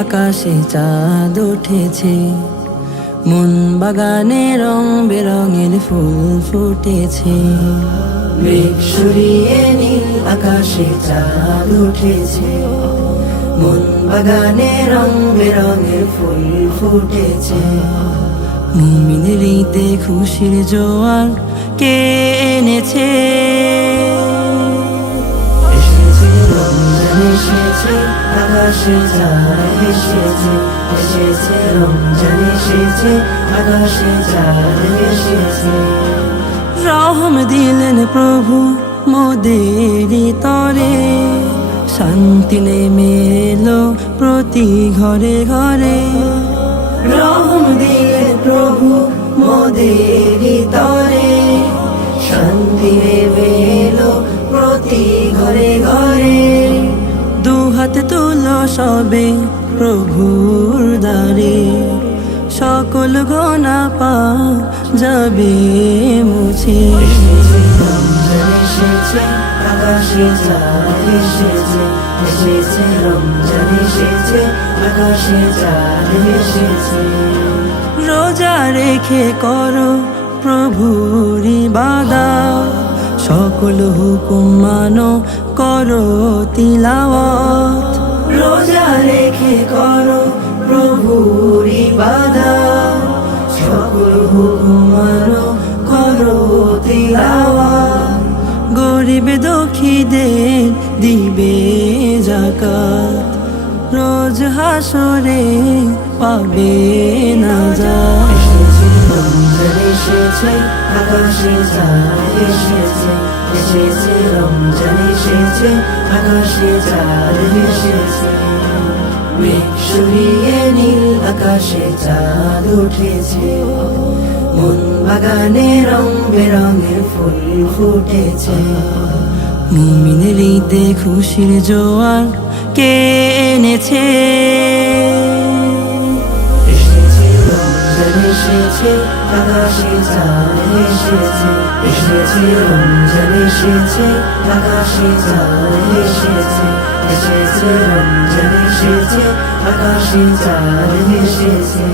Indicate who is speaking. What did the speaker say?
Speaker 1: আকাশে চাঁদ উঠেছে। মন বাগানে রং বেরঙের ফুল ফুটেছে। মেঘ সরিয়ে নীল আকাশে চাঁদ উঠেছে। মন বাগানে রং বেরঙের ফুল ফুটেছে। মুমিনের ঈদে খুশির জোয়ার কে এনেছে? রহম দিলেন প্রভু মোদের তরে। শান্তি নেমে এলো প্রতি ঘরে ঘরে। রহম দিলেন প্রভু মোদের সবে প্রভুর দ্বারে সকল গোনা পা যাবে মুছে। রমজান আকাশে চাঁদ এসেছে এসেছে রমজান এসেছে আকাশে চাঁদ এসেছে। রোজা রেখে করো প্রভুরি বাদা সকল হুকুম মানো করো তিলাওয়াত। প্রভুরি বাদা সকল হুকুম মানো করো গরিব দুঃখীদের দিবে জাকাত রোজ হাসরে পাবে না যা রমজান এসেছে, আকাশে চাঁদ এসেছে। এসেছে, রমজান এসেছে, আকাশে চাঁদ এসেছে। মেঘ নীল আকাশে চাঁদ উঠেছে। মন বাগানে রং বেরঙের ফুল ফুটেছে। মুমিনের খুশির জোয়ার কে এনেছে? এসেছে আকাশে চাঁদ এসেছে। এসেছে, রমজান এসেছে, আকাশে চাঁদ এসেছে। এসেছে এসেছে আকাশে চাঁদ এসেছে